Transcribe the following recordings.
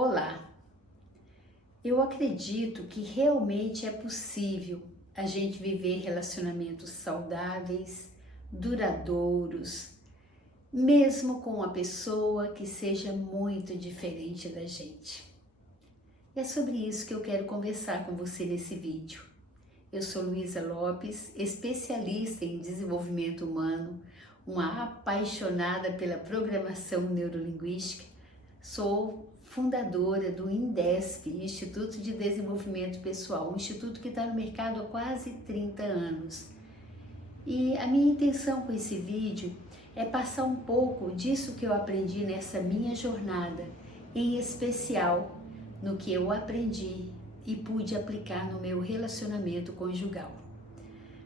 Olá, eu acredito que realmente é possível a gente viver relacionamentos saudáveis, duradouros, mesmo com uma pessoa que seja muito diferente da gente. E é sobre isso que eu quero conversar com você nesse vídeo. Eu sou Luísa Lopes, especialista em desenvolvimento humano, uma apaixonada pela programação neurolinguística. Sou fundadora do INDESP, Instituto de Desenvolvimento Pessoal, um instituto que está no mercado há quase 30 anos. E a minha intenção com esse vídeo é passar um pouco disso que eu aprendi nessa minha jornada, em especial no que eu aprendi e pude aplicar no meu relacionamento conjugal.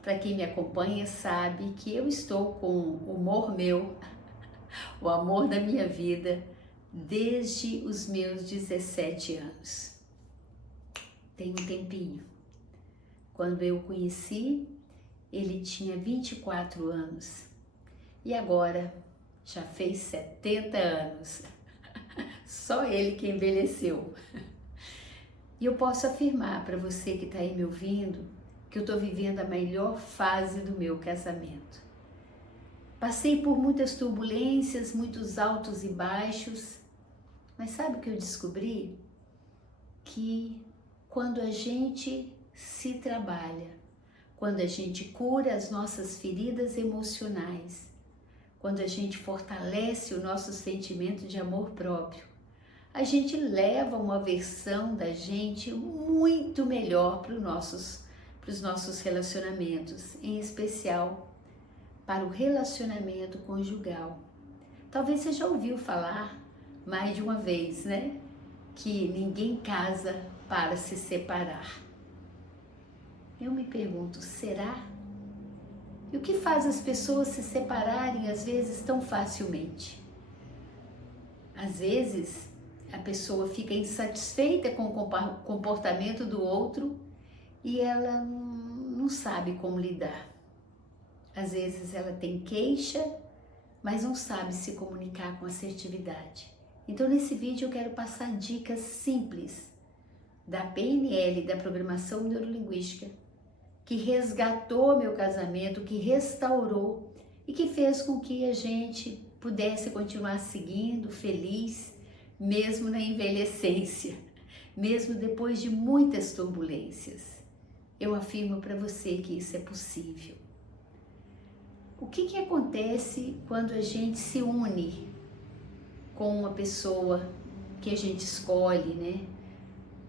Para quem me acompanha sabe que eu estou com o amor meu, o amor da minha vida, desde os meus 17 anos. Tem um tempinho. Quando eu o conheci, ele tinha 24 anos e agora já fez 70 anos. Só ele que envelheceu. E eu posso afirmar para você que está aí me ouvindo que eu estou vivendo a melhor fase do meu casamento. Passei por muitas turbulências, muitos altos e baixos, mas sabe o que eu descobri? Que quando a gente se trabalha, quando a gente cura as nossas feridas emocionais, quando a gente fortalece o nosso sentimento de amor próprio, a gente leva uma versão da gente muito melhor para os nossos relacionamentos, em especial para o relacionamento conjugal. Talvez você já ouviu falar mais de uma vez, né? Que ninguém casa para se separar. Eu me pergunto, será? E o que faz as pessoas se separarem às vezes tão facilmente? Às vezes a pessoa fica insatisfeita com o comportamento do outro e ela não sabe como lidar. Às vezes ela tem queixa, mas não sabe se comunicar com assertividade. Então nesse vídeo eu quero passar dicas simples da PNL, da Programação Neurolinguística, que resgatou meu casamento, que restaurou e que fez com que a gente pudesse continuar seguindo, feliz, mesmo na envelhecência, mesmo depois de muitas turbulências. Eu afirmo para você que isso é possível. O que acontece quando a gente se une com uma pessoa que a gente escolhe, né?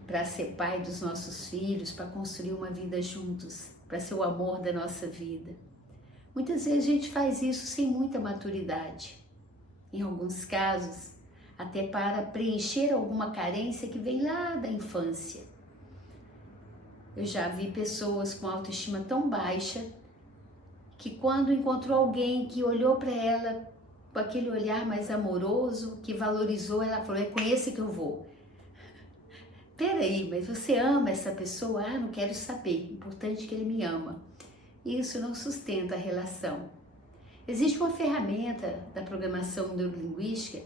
Para ser pai dos nossos filhos, para construir uma vida juntos, para ser o amor da nossa vida. Muitas vezes a gente faz isso sem muita maturidade. Em alguns casos, até para preencher alguma carência que vem lá da infância. Eu já vi pessoas com autoestima tão baixa que quando encontrou alguém que olhou para ela com aquele olhar mais amoroso, que valorizou, ela falou, é com esse que eu vou. Peraí, mas você ama essa pessoa? Ah, não quero saber, importante que ele me ama. Isso não sustenta a relação. Existe uma ferramenta da programação neurolinguística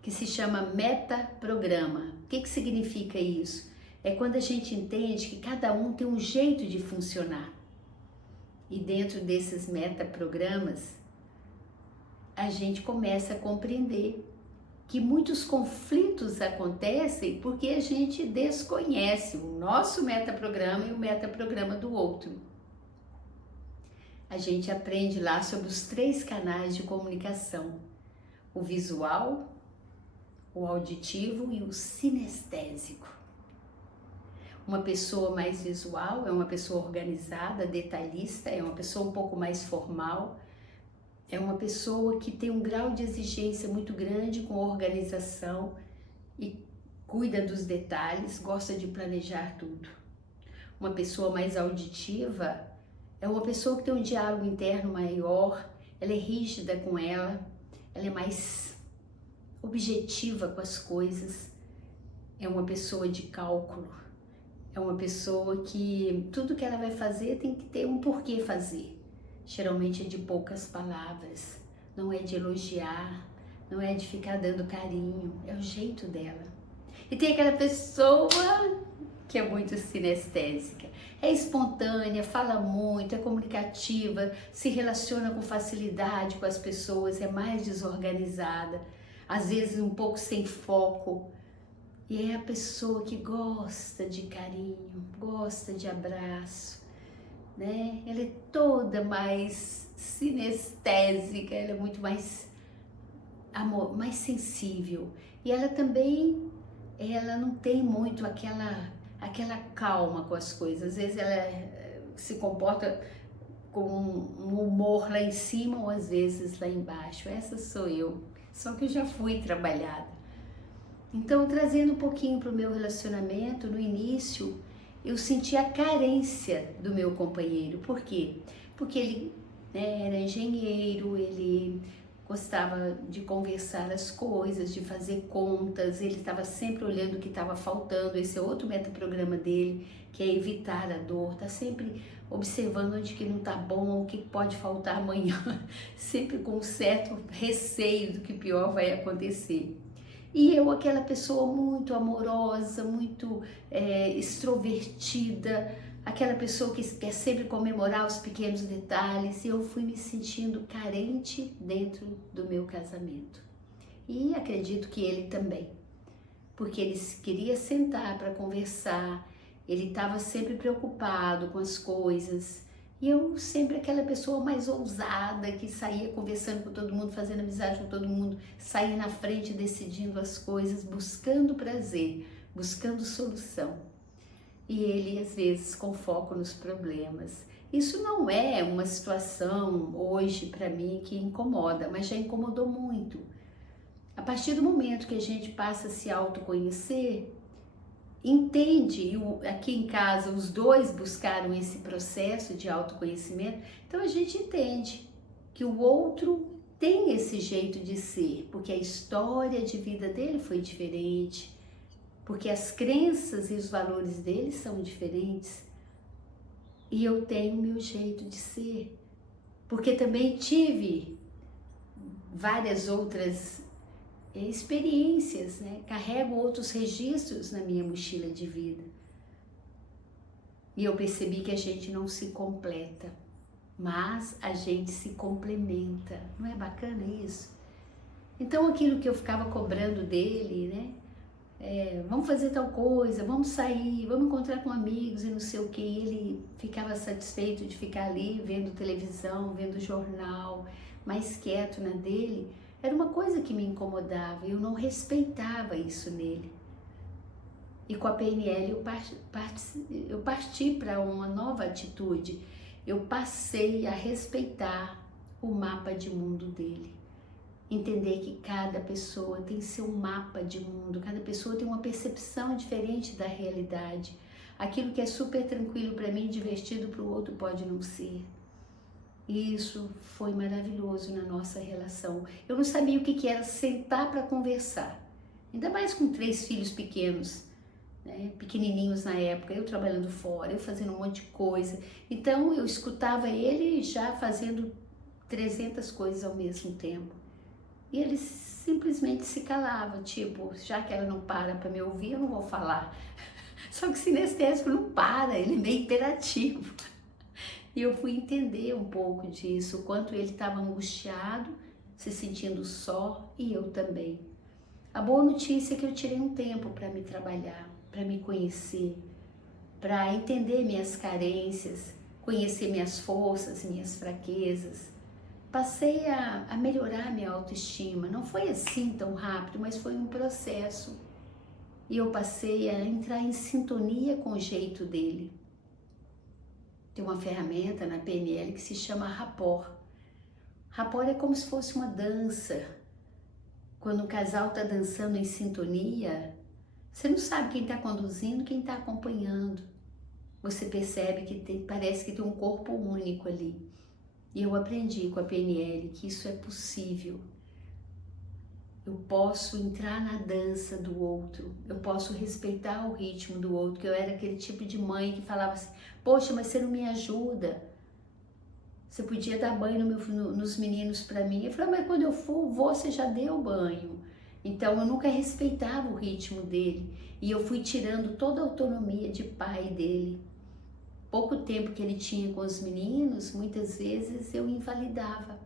que se chama metaprograma. O que significa isso? É quando a gente entende que cada um tem um jeito de funcionar. E dentro desses metaprogramas, a gente começa a compreender que muitos conflitos acontecem porque a gente desconhece o nosso metaprograma e o metaprograma do outro. A gente aprende lá sobre os 3 canais de comunicação: o visual, o auditivo e o sinestésico. Uma pessoa mais visual é uma pessoa organizada, detalhista, é uma pessoa um pouco mais formal, é uma pessoa que tem um grau de exigência muito grande com organização e cuida dos detalhes, gosta de planejar tudo. Uma pessoa mais auditiva é uma pessoa que tem um diálogo interno maior, ela é rígida com ela é mais objetiva com as coisas, é uma pessoa de cálculo. É uma pessoa que tudo que ela vai fazer tem que ter um porquê fazer. Geralmente é de poucas palavras, não é de elogiar, não é de ficar dando carinho, é o jeito dela. E tem aquela pessoa que é muito sinestésica, é espontânea, fala muito, é comunicativa, se relaciona com facilidade com as pessoas, é mais desorganizada, às vezes um pouco sem foco. E é a pessoa que gosta de carinho, gosta de abraço, né? Ela é toda mais sinestésica, ela é muito mais amor, mais sensível. E ela também, ela não tem muito aquela calma com as coisas. Às vezes ela se comporta com um humor lá em cima ou às vezes lá embaixo. Essa sou eu, só que eu já fui trabalhada. Então, trazendo um pouquinho para o meu relacionamento, no início eu senti a carência do meu companheiro. Por quê? Porque ele, né, era engenheiro, ele gostava de conversar as coisas, de fazer contas, ele estava sempre olhando o que estava faltando. Esse é outro metaprograma dele, que é evitar a dor, está sempre observando onde que não está bom, o que pode faltar amanhã, sempre com um certo receio do que pior vai acontecer. E eu, aquela pessoa muito amorosa, muito extrovertida, aquela pessoa que quer sempre comemorar os pequenos detalhes, e eu fui me sentindo carente dentro do meu casamento. E acredito que ele também, porque ele queria sentar para conversar, ele estava sempre preocupado com as coisas, e eu sempre aquela pessoa mais ousada, que saía conversando com todo mundo, fazendo amizade com todo mundo, saía na frente decidindo as coisas, buscando prazer, buscando solução. E ele às vezes com foco nos problemas. Isso não é uma situação hoje para mim que incomoda, mas já incomodou muito. A partir do momento que a gente passa a se autoconhecer, entende, aqui em casa os dois buscaram esse processo de autoconhecimento, então a gente entende que o outro tem esse jeito de ser, porque a história de vida dele foi diferente, porque as crenças e os valores dele são diferentes, e eu tenho o meu jeito de ser, porque também tive várias outras experiências, né? Carrego outros registros na minha mochila de vida. E eu percebi que a gente não se completa, mas a gente se complementa. Não é bacana isso? Então aquilo que eu ficava cobrando dele, né? Vamos fazer tal coisa, vamos sair, vamos encontrar com amigos e não sei o que. Ele ficava satisfeito de ficar ali vendo televisão, vendo jornal, mais quieto na dele. Era uma coisa que me incomodava, eu não respeitava isso nele. E com a PNL eu parti para uma nova atitude. Eu passei a respeitar o mapa de mundo dele. Entender que cada pessoa tem seu mapa de mundo, cada pessoa tem uma percepção diferente da realidade. Aquilo que é super tranquilo para mim, divertido para o outro, pode não ser. E isso foi maravilhoso na nossa relação. Eu não sabia o que era sentar para conversar, ainda mais com 3 filhos pequenos, né? Pequenininhos na época, eu trabalhando fora, eu fazendo um monte de coisa. Então eu escutava ele já fazendo 300 coisas ao mesmo tempo. E ele simplesmente se calava, tipo, já que ela não para me ouvir, eu não vou falar. Só que o sinestésico não para, ele é meio imperativo. E eu fui entender um pouco disso, o quanto ele estava angustiado, se sentindo só, e eu também. A boa notícia é que eu tirei um tempo para me trabalhar, para me conhecer, para entender minhas carências, conhecer minhas forças, minhas fraquezas. Passei a melhorar minha autoestima. Não foi assim tão rápido, mas foi um processo. E eu passei a entrar em sintonia com o jeito dele. Tem uma ferramenta na PNL que se chama Rapport. Rapport é como se fosse uma dança. Quando o casal está dançando em sintonia, você não sabe quem está conduzindo, quem está acompanhando. Você percebe que parece que tem um corpo único ali. E eu aprendi com a PNL que isso é possível. Eu posso entrar na dança do outro, eu posso respeitar o ritmo do outro, que eu era aquele tipo de mãe que falava assim, poxa, mas você não me ajuda, você podia dar banho nos meninos para mim. Eu falei, mas quando eu for, você já deu banho. Então eu nunca respeitava o ritmo dele e eu fui tirando toda a autonomia de pai dele. Pouco tempo que ele tinha com os meninos, muitas vezes eu invalidava.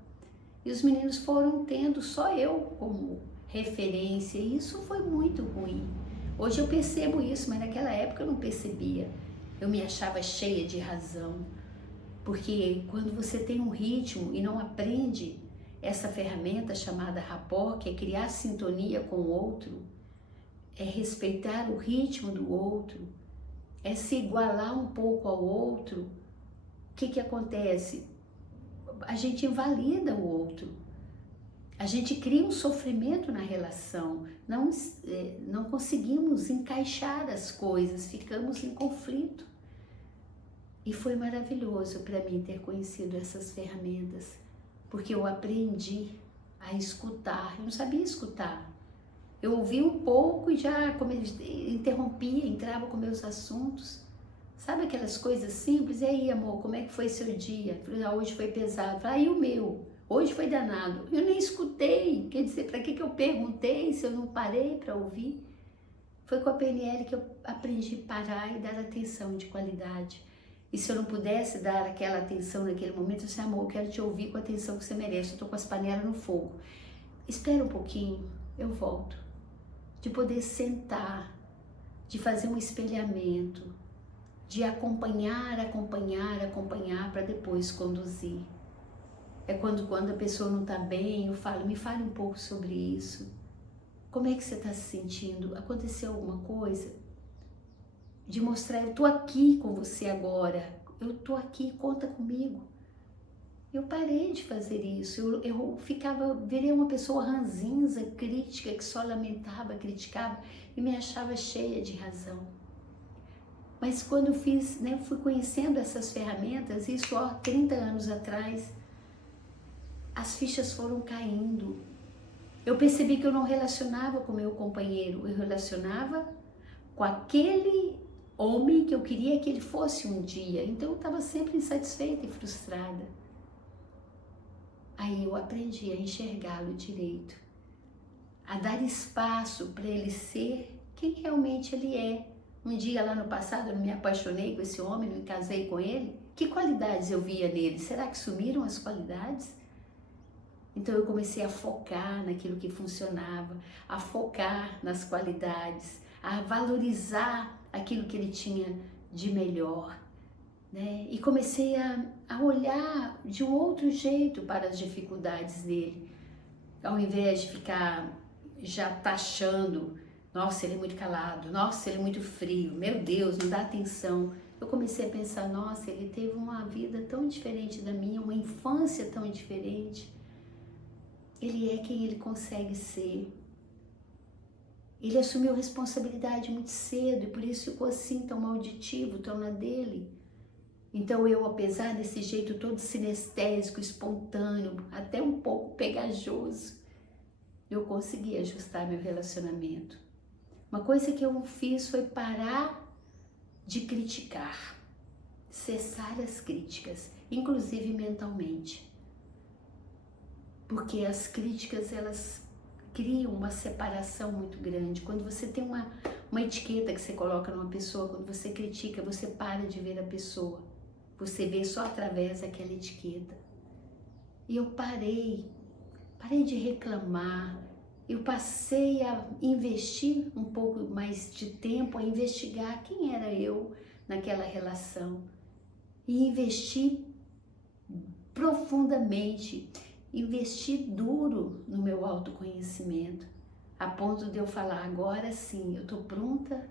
E os meninos foram tendo só eu como referência, e isso foi muito ruim. Hoje eu percebo isso, mas naquela época eu não percebia. Eu me achava cheia de razão, porque quando você tem um ritmo e não aprende essa ferramenta chamada rapport, que é criar sintonia com o outro, é respeitar o ritmo do outro, é se igualar um pouco ao outro, o que acontece? A gente invalida o outro, a gente cria um sofrimento na relação, não conseguimos encaixar as coisas, ficamos em conflito. E foi maravilhoso para mim ter conhecido essas ferramentas, porque eu aprendi a escutar. Eu não sabia escutar. Eu ouvia um pouco e já interrompia, entrava com meus assuntos. Sabe aquelas coisas simples? E aí, amor, como é que foi seu dia? Hoje foi pesado. E o meu? Hoje foi danado. Eu nem escutei. Quer dizer, para que eu perguntei se eu não parei para ouvir? Foi com a PNL que eu aprendi a parar e dar atenção de qualidade. E se eu não pudesse dar aquela atenção naquele momento, eu disse, amor, eu quero te ouvir com a atenção que você merece. Eu estou com as panelas no fogo. Espera um pouquinho, eu volto. De poder sentar, de fazer um espelhamento, de acompanhar para depois conduzir. É quando a pessoa não está bem, eu falo, me fale um pouco sobre isso. Como é que você está se sentindo? Aconteceu alguma coisa? De mostrar, eu estou aqui com você agora, eu estou aqui, conta comigo. Eu parei de fazer isso, eu virei uma pessoa ranzinza, crítica, que só lamentava, criticava e me achava cheia de razão. Mas quando eu fui conhecendo essas ferramentas, isso 30 anos atrás, as fichas foram caindo. Eu percebi que eu não relacionava com meu companheiro, eu relacionava com aquele homem que eu queria que ele fosse um dia. Então eu estava sempre insatisfeita e frustrada. Aí eu aprendi a enxergá-lo direito, a dar espaço para ele ser quem realmente ele é. Um dia lá no passado eu não me apaixonei com esse homem, não me casei com ele. Que qualidades eu via nele? Será que sumiram as qualidades? Então eu comecei a focar naquilo que funcionava, a focar nas qualidades, a valorizar aquilo que ele tinha de melhor, né? E comecei a olhar de um outro jeito para as dificuldades dele, ao invés de ficar já taxando, nossa, ele é muito calado, nossa, ele é muito frio, meu Deus, não dá atenção. Eu comecei a pensar, nossa, ele teve uma vida tão diferente da minha, uma infância tão diferente. Ele é quem ele consegue ser. Ele assumiu responsabilidade muito cedo e por isso ficou assim tão auditivo, tão na dele. Então eu, apesar desse jeito todo sinestésico, espontâneo, até um pouco pegajoso, eu consegui ajustar meu relacionamento. Uma coisa que eu fiz foi parar de criticar, cessar as críticas, inclusive mentalmente. Porque as críticas, elas criam uma separação muito grande. Quando você tem uma etiqueta que você coloca numa pessoa, quando você critica, você para de ver a pessoa. Você vê só através daquela etiqueta. E eu parei de reclamar. Eu passei a investir um pouco mais de tempo, a investigar quem era eu naquela relação. E investir profundamente, investir duro no meu autoconhecimento, a ponto de eu falar, agora sim, eu tô pronta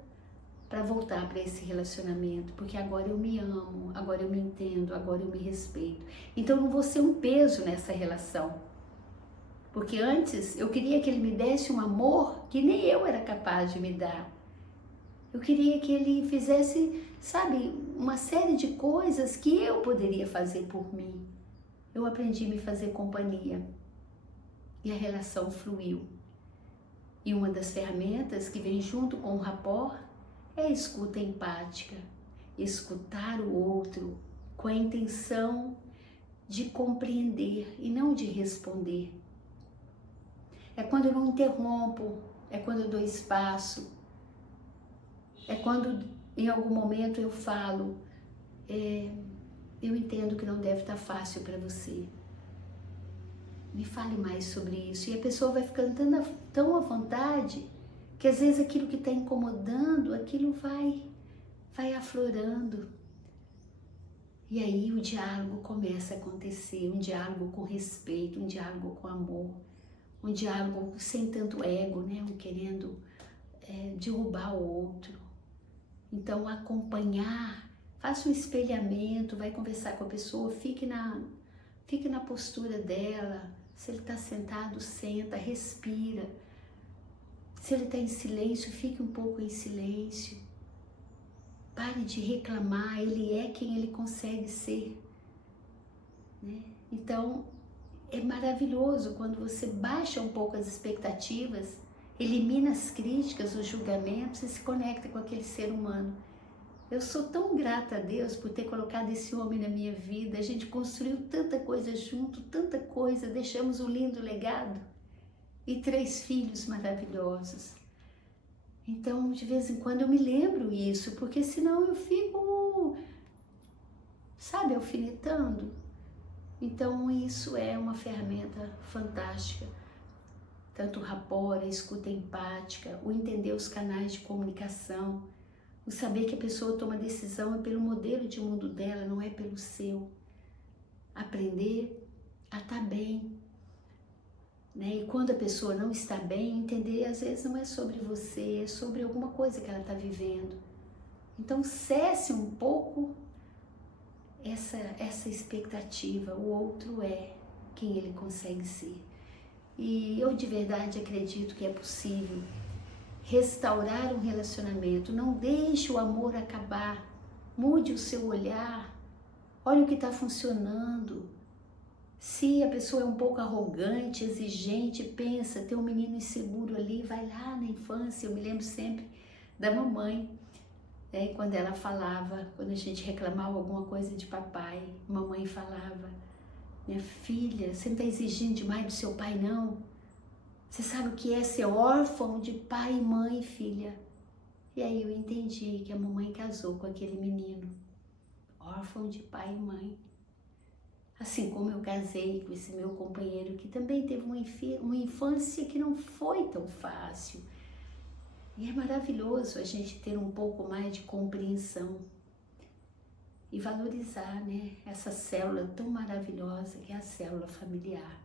para voltar para esse relacionamento, porque agora eu me amo, agora eu me entendo, agora eu me respeito. Então eu não vou ser um peso nessa relação, porque antes eu queria que ele me desse um amor que nem eu era capaz de me dar. Eu queria que ele fizesse, sabe, uma série de coisas que eu poderia fazer por mim. Eu aprendi a me fazer companhia e a relação fluiu. E uma das ferramentas que vem junto com o rapport é a escuta empática, escutar o outro com a intenção de compreender e não de responder. é quando eu não interrompo, é quando eu dou espaço, é quando em algum momento eu falo, eu entendo que não deve estar fácil para você. Me fale mais sobre isso. E a pessoa vai ficando tão à vontade que às vezes aquilo que está incomodando, aquilo vai aflorando. E aí o diálogo começa a acontecer, um diálogo com respeito, um diálogo com amor, um diálogo sem tanto ego, né? Um querendo derrubar o outro. Então acompanhar, faça um espelhamento, vai conversar com a pessoa, fique na postura dela. Se ele está sentado, senta, respira. Se ele está em silêncio, fique um pouco em silêncio. Pare de reclamar, ele é quem ele consegue ser, né? Então, é maravilhoso quando você baixa um pouco as expectativas, elimina as críticas, os julgamentos e se conecta com aquele ser humano. Eu sou tão grata a Deus por ter colocado esse homem na minha vida. A gente construiu tanta coisa junto, tanta coisa, deixamos um lindo legado e 3 filhos maravilhosos. Então, de vez em quando eu me lembro isso, porque senão eu fico, sabe, alfinetando. Então, isso é uma ferramenta fantástica. Tanto o rapport, a escuta empática, o entender os canais de comunicação, o saber que a pessoa toma decisão é pelo modelo de mundo dela, não é pelo seu. Aprender a estar bem, né? E quando a pessoa não está bem, entender às vezes não é sobre você, é sobre alguma coisa que ela está vivendo. Então cesse um pouco essa expectativa, o outro é quem ele consegue ser. E eu de verdade acredito que é possível restaurar um relacionamento. Não deixe o amor acabar, mude o seu olhar, olhe o que está funcionando. Se a pessoa é um pouco arrogante, exigente, pensa, tem um menino inseguro ali, vai lá na infância. Eu me lembro sempre da mamãe, né, quando ela falava, quando a gente reclamava alguma coisa de papai, mamãe falava, minha filha, você não está exigindo demais do seu pai não? Você sabe o que é ser órfão de pai e mãe, filha? E aí eu entendi que a mamãe casou com aquele menino, órfão de pai e mãe. Assim como eu casei com esse meu companheiro que também teve uma infância que não foi tão fácil. E é maravilhoso a gente ter um pouco mais de compreensão e valorizar, né, essa célula tão maravilhosa que é a célula familiar.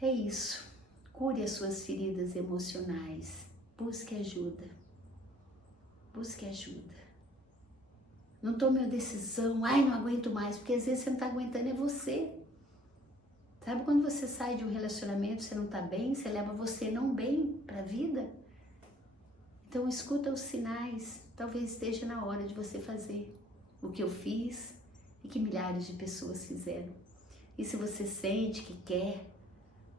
É isso. Cure as suas feridas emocionais. Busque ajuda. Busque ajuda. Não tome uma decisão, ai, não aguento mais, porque às vezes você não está aguentando, é você. Sabe quando você sai de um relacionamento, você não está bem, você leva você não bem para a vida? Então escuta os sinais, talvez esteja na hora de você fazer o que eu fiz e que milhares de pessoas fizeram. E se você sente que quer,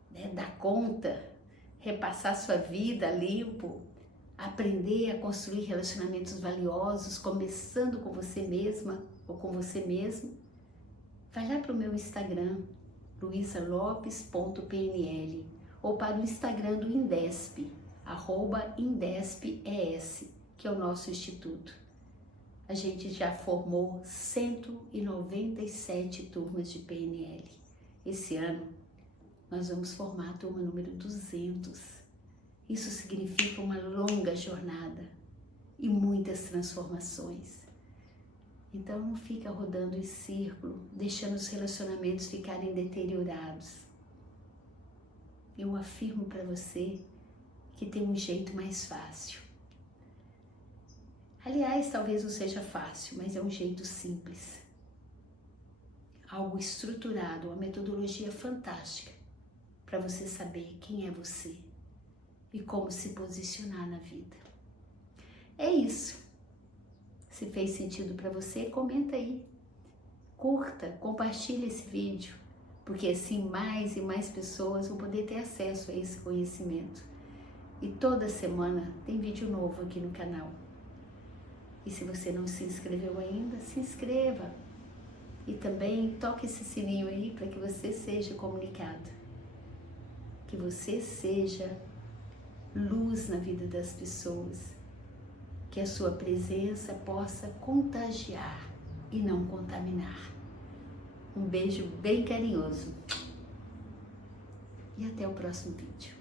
né, dar conta, repassar sua vida limpo, aprender a construir relacionamentos valiosos, começando com você mesma ou com você mesmo, vai lá para o meu Instagram, luisalopes.pnl, ou para o Instagram do Indesp, @indespes, que é o nosso instituto. A gente já formou 197 turmas de PNL. Esse ano nós vamos formar a turma número 200. Isso significa uma longa jornada e muitas transformações. Então não fica rodando em círculo, deixando os relacionamentos ficarem deteriorados. Eu afirmo para você que tem um jeito mais fácil. Aliás, talvez não seja fácil, mas é um jeito simples. Algo estruturado, uma metodologia fantástica para você saber quem é você e como se posicionar na vida. É isso. Se fez sentido para você, comenta aí. Curta, compartilhe esse vídeo, porque assim mais e mais pessoas vão poder ter acesso a esse conhecimento. E toda semana tem vídeo novo aqui no canal. E se você não se inscreveu ainda, se inscreva. E também toque esse sininho aí para que você seja comunicado. que você seja luz na vida das pessoas, que a sua presença possa contagiar e não contaminar. Um beijo bem carinhoso e até o próximo vídeo.